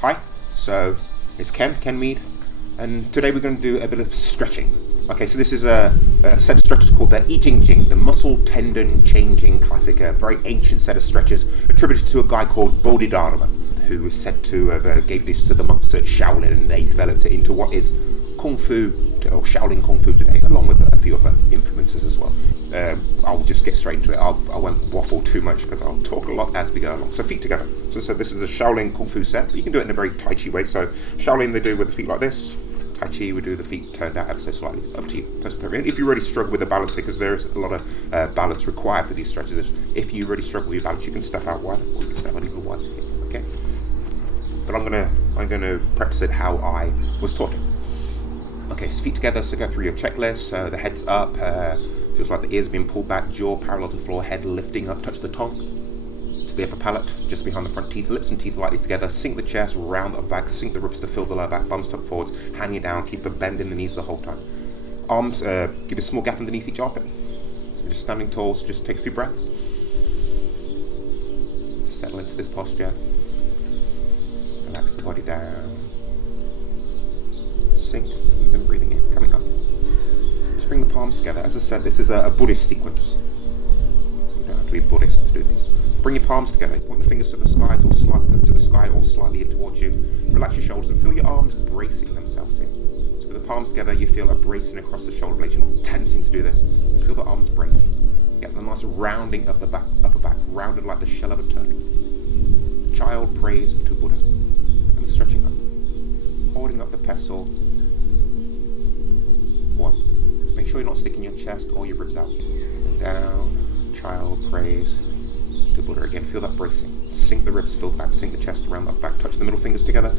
Hi, so it's Ken Mead, and today we're going to do a bit of stretching. Okay, so this is a set of stretches called the Yi Jin Jing, the muscle tendon changing classic, a very ancient set of stretches attributed to a guy called Bodhidharma, who was said to have gave this to the monks at Shaolin, and they developed it into what is Kung Fu, or Shaolin Kung Fu today, along with a few other influences as well. I'll just get straight into it. I won't waffle too much because I'll talk a lot as we go along. So feet together. So this is a Shaolin Kung Fu set. You can do it in a very Tai Chi way. So Shaolin they do with the feet like this. Tai Chi we do the feet turned out ever so slightly. It's up to you. If you really struggle with the balance, because there is a lot of balance required for these stretches. If you really struggle with your balance, you can step out wider, or you can step out even wider. Okay. But I'm gonna practice it how I was taught it. Okay, so feet together, so go through your checklist. So the head's up, feels like the ears being pulled back, jaw parallel to the floor, head lifting up, touch the tongue to the upper palate, just behind the front teeth, lips and teeth lightly together, sink the chest, round the back, sink the ribs to fill the lower back, bums tucked forwards, hanging down, keep a bend in the knees the whole time. Arms, give a small gap underneath each armpit. So you're just standing tall, so just take a few breaths. Settle into this posture. Relax the body down. Sink, and then breathing in, coming up. Just bring the palms together. As I said, this is a Buddhist sequence. So you don't have to be Buddhist to do these. Bring your palms together. You want the fingers to the sky or slightly in towards you. Relax your shoulders and feel your arms bracing themselves in. So with the palms together, you feel a bracing across the shoulder blades. You're not tensing to do this. Just feel the arms brace. Get the nice rounding of the upper back, rounded like the shell of a turtle. Child prays to Buddha. And we're stretching up, holding up the pestle. 1. Make sure you're not sticking your chest or your ribs out. And down, child prays to Buddha. Again, feel that bracing. Sink the ribs, fill the back, sink the chest around that back, touch the middle fingers together,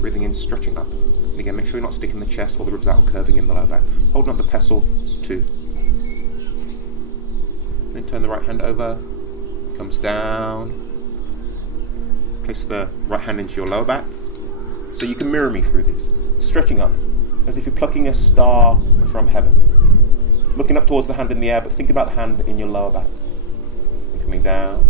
breathing in, stretching up. And again, make sure you're not sticking the chest or the ribs out or curving in the lower back. Holding up the pestle, 2. Then turn the right hand over, comes down. Place the right hand into your lower back. So you can mirror me through these. Stretching up, as if you're plucking a star from heaven. Looking up towards the hand in the air, but think about the hand in your lower back. And coming down.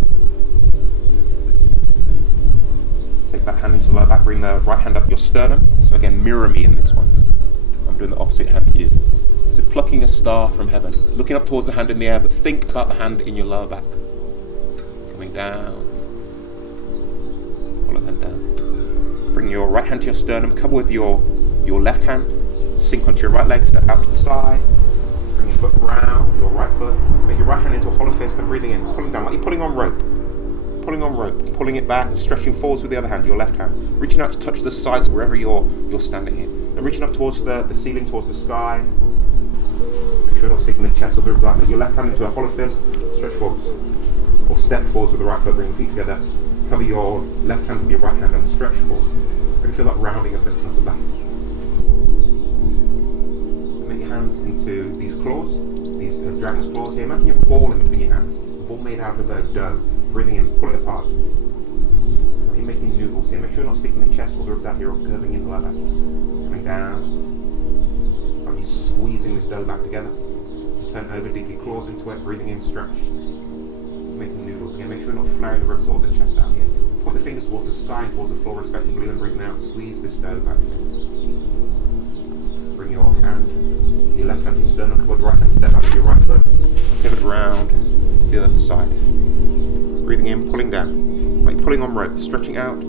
Take that hand into the lower back, bring the right hand up your sternum. So again, mirror me in this one. I'm doing the opposite hand to you. So plucking a star from heaven. Looking up towards the hand in the air, but think about the hand in your lower back. Coming down. Follow that down. Bring your right hand to your sternum, cover with your left hand. Sink onto your right leg, step out to the side. Bring your foot round, your right foot. Make your right hand into a hollow fist, then breathing in, pulling down like you're pulling on rope. Pulling on rope, pulling it back and stretching forwards with the other hand, your left hand. Reaching out to touch the sides of wherever you're standing in. And reaching up towards the ceiling, towards the sky. Make sure you're not sticking the chest or the ribs out. Make your left hand into a hollow fist, stretch forwards. Or step forwards with the right foot, bring your feet together. Cover your left hand with your right hand and stretch forwards. Really feel that rounding of the back. Hands into these claws, these dragon's claws here. Imagine you have a ball in between your hands, a ball made out of dough. Breathing in, pull it apart. You're making noodles here. Make sure you're not sticking the chest or the ribs out here or curving in like that. Coming down. Like you're squeezing this dough back together. Turn over, dig your claws into it, breathing in, stretch. Making noodles again. Make sure you're not flaring the ribs or the chest out here. Point the fingers towards the sky and towards the floor respectively, and breathing out, squeeze this dough back together. Bring your hand. Your left hand to your sternum, cover the right hand, step out with your right foot, pivot around to the other side. Breathing in, pulling down, like pulling on rope, stretching out. Make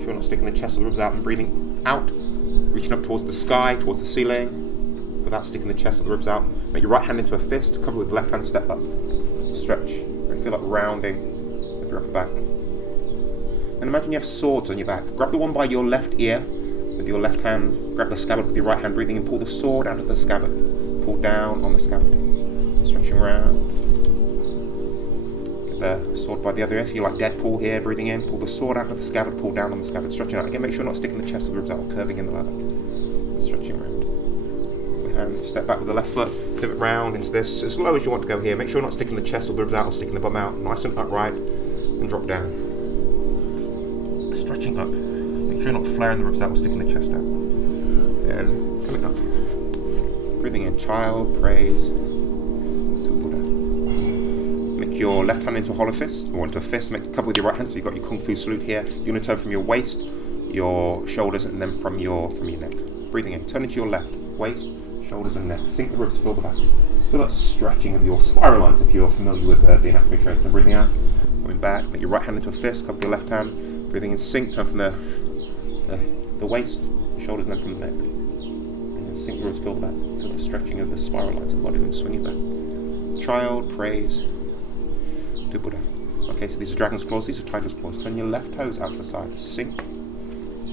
sure you're not sticking the chest or the ribs out and breathing out, reaching up towards the sky, towards the ceiling, without sticking the chest or the ribs out. Make your right hand into a fist, cover with the left hand, step up, stretch. Really feel that rounding of your upper back. And imagine you have swords on your back. Grab the one by your left ear, with your left hand, grab the scabbard with your right hand, breathing in, pull the sword out of the scabbard. Pull down on the scabbard. Stretching around. Get the sword by the other ear, so you're like Deadpool here, breathing in, pull the sword out of the scabbard, pull down on the scabbard, stretching out. Again, make sure you're not sticking the chest or the ribs out or curving in the leather. Stretching around. And step back with the left foot, pivot round into this, as low as you want to go here. Make sure you're not sticking the chest or the ribs out or sticking the bum out, nice and upright, and drop down. Stretching up. Make sure you're not flaring the ribs out or sticking the chest out. And coming up. Breathing in, child prays to Buddha. Make your left hand into a hollow fist, or into a fist, make a couple with your right hand, so you've got your Kung Fu salute here. You're going to turn from your waist, your shoulders, and then from your neck. Breathing in, turn into your left, waist, shoulders and neck. Sink the ribs, fill the back. Feel that stretching of your spiral lines if you're familiar with the anatomy training. So breathing out, coming back, make your right hand into a fist, cup your left hand, breathing in, sink, turn from the waist, the shoulders, and then from the neck. And then sink the ribs, fill the back. Feel that stretching of the spiral lines of the body, then swing it back. Child, praise, to Buddha. Okay, so these are dragon's claws, these are tiger's claws. Turn your left toes out to the side, sink,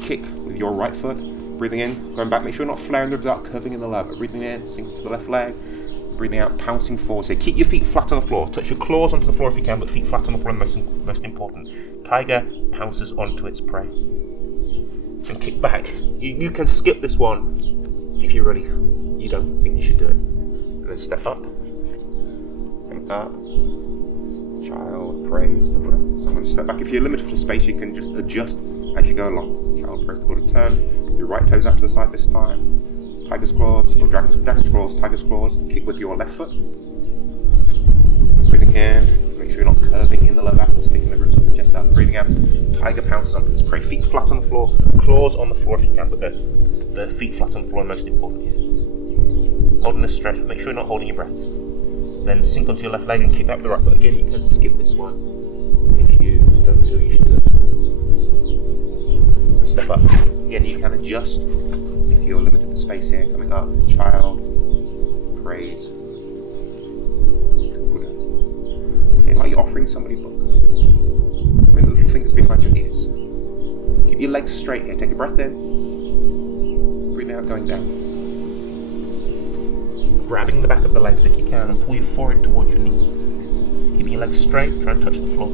kick with your right foot. Breathing in, going back, make sure you're not flaring the ribs out, curving in the lower. Breathing in, sink to the left leg. Breathing out, pouncing forward. So keep your feet flat on the floor. Touch your claws onto the floor if you can, but feet flat on the floor is most important. Tiger pounces onto its prey. And kick back. You can skip this one if you don't think you should do it. And then step up. And up. Child, praise to Buddha. So I'm going to step back. If you're limited for space, you can just adjust as you go along. Child, praise to Buddha. Turn your right toes out to the side this time. Tiger's claws, or dragon's claws, tiger's claws. Kick with your left foot. Breathing in, make sure you're not curving in the lower back or sticking the ribs up the chest out. Breathing out, tiger pounces onto its prey. Feet flat on the floor, claws on the floor if you can, but the feet flat on the floor are most important here. Holding a stretch, but make sure you're not holding your breath. Then sink onto your left leg and kick up the right foot. Again, you can skip this one if you don't feel you should do it. Step up. Again, you can adjust. You're limited to space here, coming up, child, praise, Buddha. Okay, like you're offering somebody a book. Bring the little fingers behind your ears. Keep your legs straight here, take a breath in, breathing out, going down. Grabbing the back of the legs if you can and pull your forehead towards your knee. Keeping your legs straight, try and touch the floor.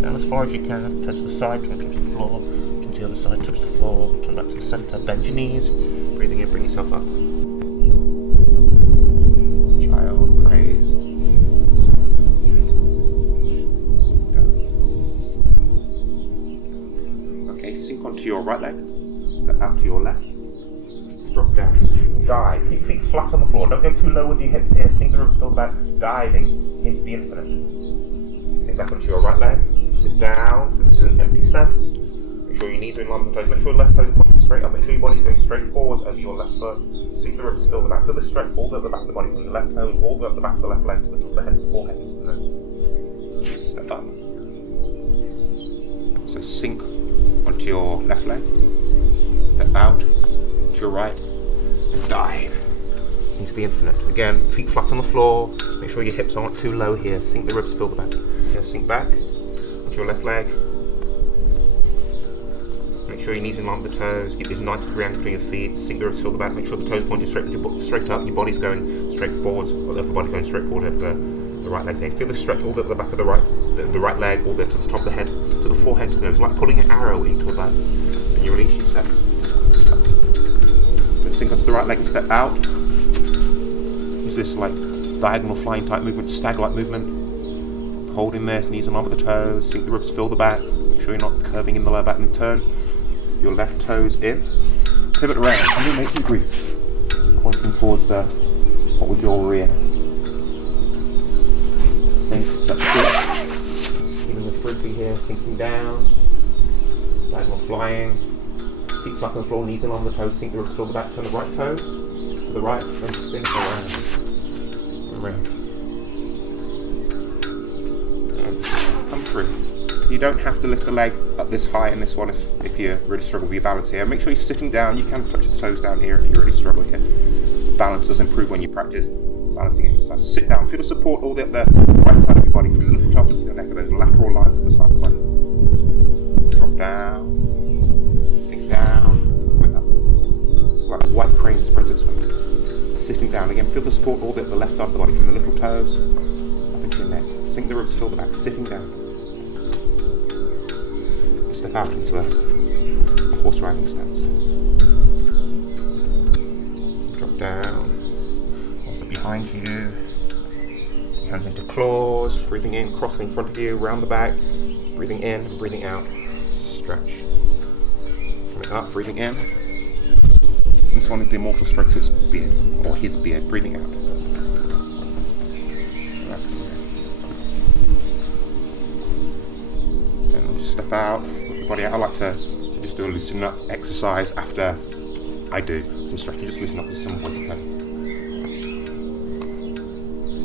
Down as far as you can, turn to the side, try and touch the floor. Turn to the other side, touch the floor, turn back to the centre, bend your knees. Breathing in, bring yourself up. Child, praise. Down. Okay, sink onto your right leg. Step out to your left. Drop down. Dive. Keep feet flat on the floor. Don't go too low with your hips here. Sink the ribs, fill the back. Diving into the infinite. Sink back onto your right leg. Sit down. So this is an empty stance. Make sure your knees are in line with the toes. Make sure your left toes are pointing straight up. Make sure your body's going straight forwards over your left foot. Sink the ribs, fill the back. Feel the stretch all the way up the back of the body from the left toes, all the way up the back of the left leg to the top of the head, the forehead, into the nose. Step up. So sink onto your left leg. Step out to your right and dive into the infinite. Again, feet flat on the floor. Make sure your hips aren't too low here. Sink the ribs, fill the back. Again, sink back onto your left leg. Make sure your knees in line with the toes. Keep this 90-degree angle between your feet. Sink the ribs, fill the back. Make sure the toes pointing straight up. Your body's going straight forwards, or the upper body going straight forward over the right leg. Feel the stretch all the way up the back of the right leg, all the way to the top of the head, to the forehead, to the nose, like pulling an arrow into a bow. Then you release, you step. Then sink onto the right leg and step out. Use this like diagonal flying type movement, stag-like movement. Holding this, knees in line with the toes. Sink the ribs, fill the back. Make sure you're not curving in the lower back, and turn your left toes in, pivot around, 180 degrees, pointing towards what was your rear. Sink, step good, skimming the frisbee here, sinking down, diagonal flying, feet flat on the floor, knees in on the toes, sink the ribs, fill the back, turn the right toes to the right, then spin around, and come through. You don't have to lift the leg up this high in this one if you really struggle with your balance here. Make sure you're sitting down. You can touch the toes down here if you really struggle here. The balance does improve when you practice balancing exercises. Sit down. Feel the support all the way up the right side of your body from the little top into the neck of those lateral lines at the side of the body. Drop down. Sink down. Coming up. It's like a white crane spreads its wings. Sitting down. Again, feel the support all the way up the left side of the body from the little toes up into your neck. Sink the ribs, fill the back. Sitting down. Step out into a horse riding stance. Drop down, hands up behind you, hands into claws, breathing in, crossing in front of you, round the back, breathing in and breathing out, stretch. Coming up, breathing in. This one, if the immortal strokes its beard, or his beard, breathing out. Relaxing. breath out, work your body out. I like to just do a loosen up exercise after I do some stretching, just loosen up with some waist tone.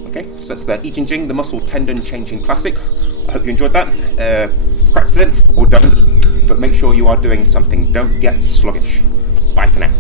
Okay, so that's the Yi Jin Jing, the muscle tendon changing classic. I hope you enjoyed that. Practice it or don't, but make sure you are doing something. Don't get sluggish. Bye for now.